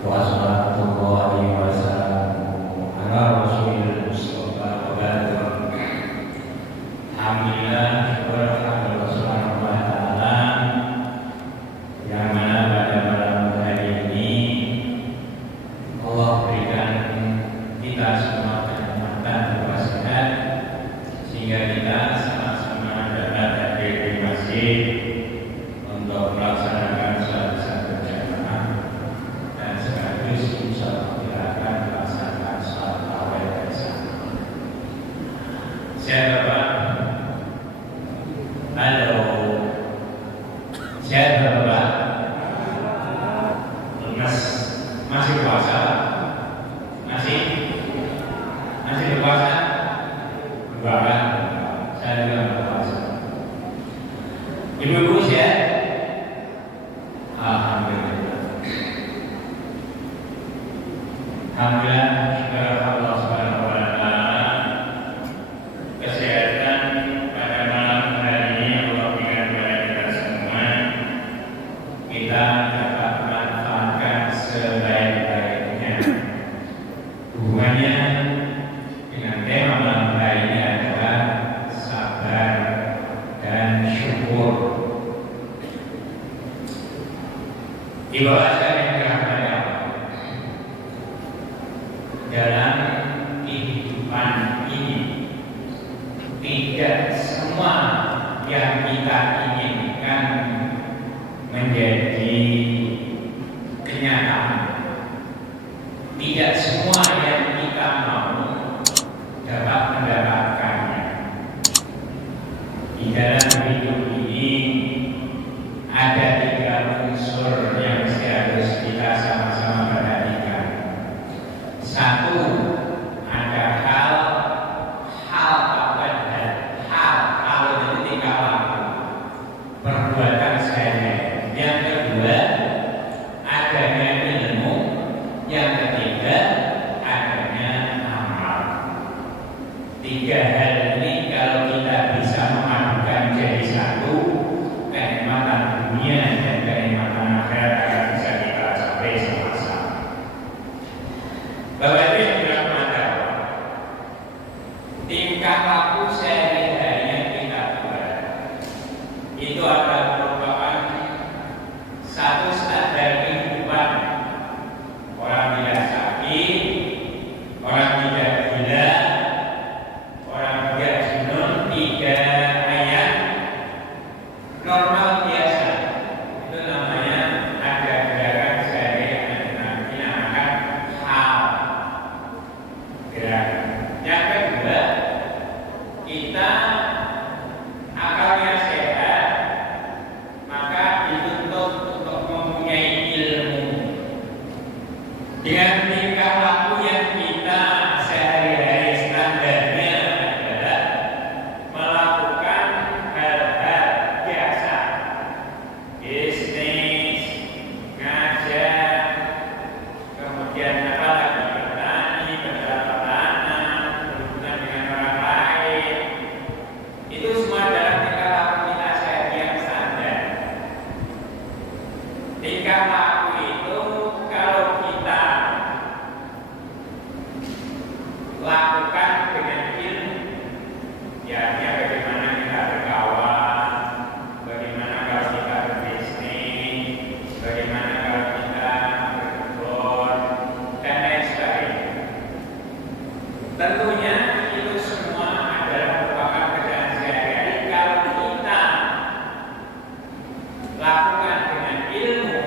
warahmatullahi wabarakatuh. Ala Rasulil Mustafa wa barakatuh. Alhamdulillah, syukur kepada Subhanahu wa ta'ala yang mana pada malam hari ini Allah berikan kita semua kenikmatan dan sehat sehingga kita sama-sama dapat hadir di masjid untuk melaksanakan salat berjamaah dan sekaligus insyaallah kita akan melaksanakan salat tarawih bersama. Siapa Bapak? Halo. Siapa Bapak? Masih puasa? Masih berpuasa? Enggak. Saya juga berpuasa. Ibu-ibu sehat? Alhamdulillah. Alhamdulillah, syukur Allah Subhanahu wa ta'ala. Kesehatan pada malam hari ini Allah berikan kepada kita semua. Kita dapat manfaatkan sebaik-baiknya. Hubungannya dengan tema malam hari ini adalah sabar dan syukur. Ibadah yang dirahmati Allah, dalam kehidupan ini tidak semua yang kita inginkan menjadi kenyataan. Tidak semua yang kita mau dapat mendapatkannya. Di dalam hidup ini ada 3 unsur yang harus kita sama-sama perhatikan. 1, ada hal kalau itu tingkah laku, perbuatan sehari-hari. Yang kedua, adanya ilmu. Yang ketiga, adanya amal. 3 hal ini kalau kita bisa memadukan jadi satu, kenikmatan dunia dan kenikmatan akhirat akan bisa kita capai sama-sama. Bapak Ibu yang dirahmati Allah, tingkah laku sehari-hari yang kita buat itu adalah merupakan satu standar kehidupan. Orang tidak sakit, orang tidak gila, orang tidak jenuh, 3 ayat normal biasa. Itu namanya ada gerakan sehari yang dinamakan hal gerakan. Yang kedua, kita akalnya sehat, maka dituntut untuk mempunyai ilmu. Dengan tingkah laku yang kita sehari-hari standarnya adalah melakukan hal-hal biasa, bisnis, ngajar, kemudian apa lagi, bertani, bertanam, berhubungan dengan orang lain. Itu semua dalam tingkah laku kita sehari yang standar. Tingkah laku itu kalau kita lakukan dengan ilmu, ya bagaimana kita berkawan, bagaimana kalau kita berbisnis, bagaimana kalau kita berkebun, dan lain sebagainya. Tentunya itu semua adalah merupakan kerjaan sehari-hari. Kalau kita lakukan dengan ilmu,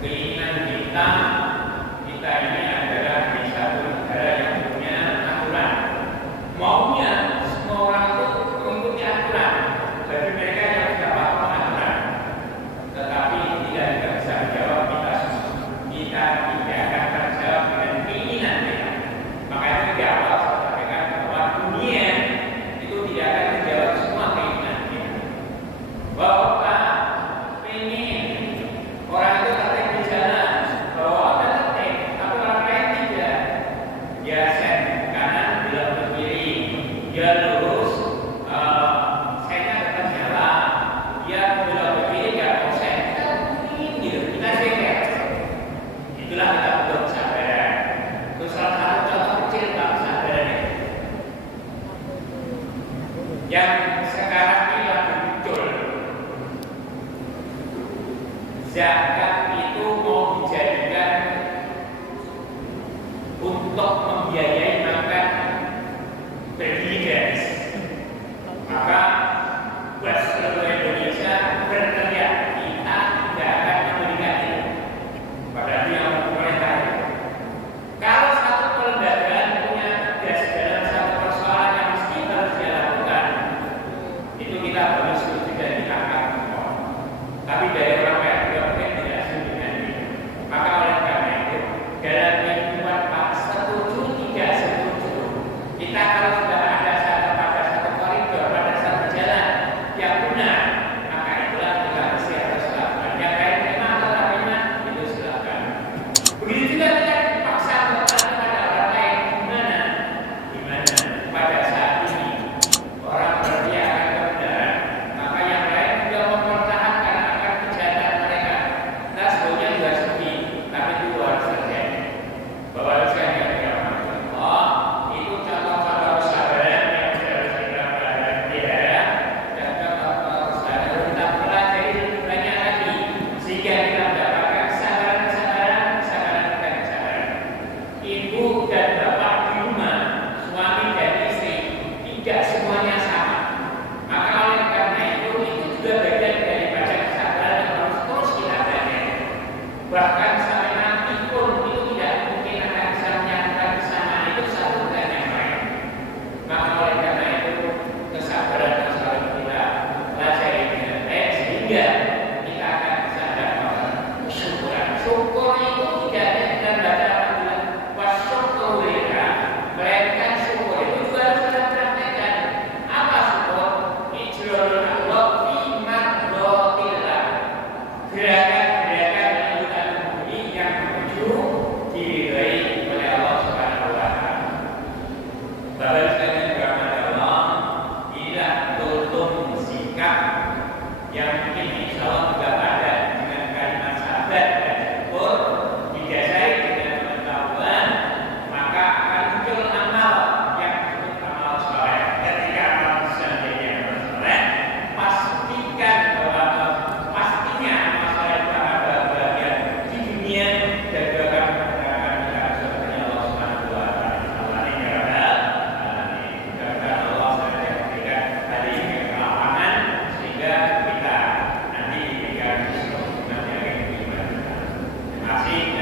Keinginan kita ini adalah di satu negara yang punya aturan. Maunya semua orang itu mengikuti aturan. Bagi mereka yang tidak paham aturan, tetapi tidak bisa menjawab kita semua. Kita tidak akan terjawab dengan keinginan kita. Makanya di awal saya sampaikan bahwa dunia itu tidak akan menjawab semua keinginan kita. Bahwa pengen orang itu tertib di jalan, bahwa ada tertib, tapi orang lain tidak. Dia sen kanan, belok ke kiri, dia lurus, sennya tetap jalan, dia belok ke kiri nggak mau sen, kita ingin gitu, kita sengit. Itulah kita butuh kesabaran. Itu salah satu contoh kecil Pak kesabaran itu. Yang sekarang ini lagi muncul. Zakat itu mau dijadikan untuk membiayai makan bergigas. Maka buat seluruh Indonesia berteriak, kita tidak akan memberikan itu. Padahal yang pemerintah itu. Kalau satu kelembagaan punya tugas dalam satu persoalan yang mesti harus dilakukan, itu kita harus setuju dan diangkat. Tapi dari orang lain juga mungkin tidak setuju dengan itu. Maka oleh karena itu, dalam kehidupan Pak setuju tidak setuju, kita kalau sudah ada pada satu koridor, pada satu jalan yang benar, maka itulah kita mesti harus lakukan. Yang lain memang atau tak memang itu silakan. Begitu juga kita dipaksa untuk pada orang lain gimana pada saat ini orang berpihak akan kebenaran, maka yang lain juga mempertahankan akan kejahatan mereka. Nah sebetulnya juga sedih, tapi itu harus terjadi. Bahwa saya yang Allah itu contoh-contoh kesabaran yang harus kita pelajari dan contoh-contoh kesabaran kita pelajari lebih banyak lagi sehingga kita mendapatkan kesabaran. Ibu dan bapak di rumah, suami dan istri tidak semuanya sama. Maka oleh karena itu juga bagian daripada kesabaran yang harus terus kita pelajari. Bahkan sampai nanti pun itu tidak mungkin akan bisa menyatukan kesamaan itu satu dengan yang lain. Maka oleh karena itu kesabaran harus kita pelajari dengan baik sehingga kita akan bisa mendapatkan kesyukuran. Syukur itu tidak ada dengan baca alhamdulillah wasyukru lillah, melainkan syukur itu juga harus kita praktekkan. Apa syukur? Ijrul Allah fi mardhatillah. Gerakan-gerakan yang kita temui yang menuju diridhai oleh Allah Subhanahu wa taala. Bapak sekalian dirahmati Allah, inilah tuntun sikap yang mungkin insya Allah juga ada dengan kalimat sahabat dan syukur didasari dengan pengetahuan, maka akan muncul amal yang disebut amal soleh. Ketika amal selanjutnya amal soleh, pastikan bahwa pastinya amal soleh itu akan berbahagia di dunia dan juga akan menerangkan kita surganya Allah Subhanahu wa taala. Amin ya rabbal alamin. Mudah-mudahan Allah senantiasa memberikan hari ini kelapangan sehingga kita nanti diberikan kesenangan yang terima kasih.